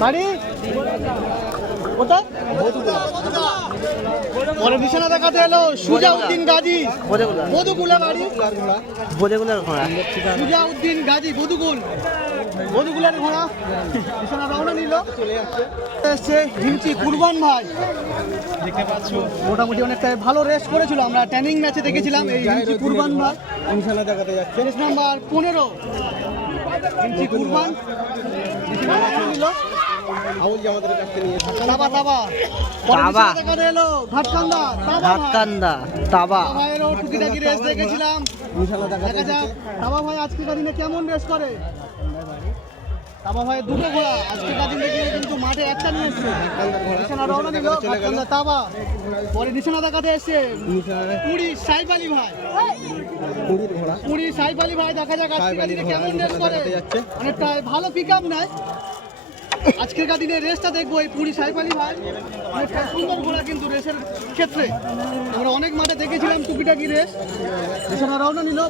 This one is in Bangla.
বাড়ি কোথায়? পরে বিছানা দেখাতে এলো সুজাউদ্দিন গাজী বধুকুলা বাড়ি সুজাউদ্দিন গাজী বধুকুলার ঘোড়া বিছানা রওনা নিল। এসছে হিমচি কুরবান ভাই, দেখতে পাচ্ছ মোটামুটি অনেকটা ভালো রেস্ট করেছিল। আমরা ট্যানিং ম্যাচে দেখেছিলাম এই হিমচি কুরবান ভাই বিছানা দেখাতে যাচ্ছে। রেস নাম্বার 15 হিমচি কুরবান নিল। কেমন রেস করে তাবা ভাই? দুটো ঘোড়া আজকের দিন থেকে কিন্তু মাঠে একটা নিয়ে এসছে। নিশানা রওনা দিল তাবা। পরে নিশানা দেখাতে এসছে পুরী সাইফ আলী ভাই, পুরী সাইফ আলী ভাই। দেখা যাক আজকের দিনে কেমন রেস করে। অনেকটা ভালো পিক আপ নেয়। আজকের দিনে রেসটা দেখবো এই পুরী সাইফ আলী ভাই। অনেকটা সুন্দর ঘোড়া কিন্তু রেসের ক্ষেত্রে আমরা অনেক মাঠে দেখেছিলাম টুকিটাকি রেস। নিশানা রওনা নিল।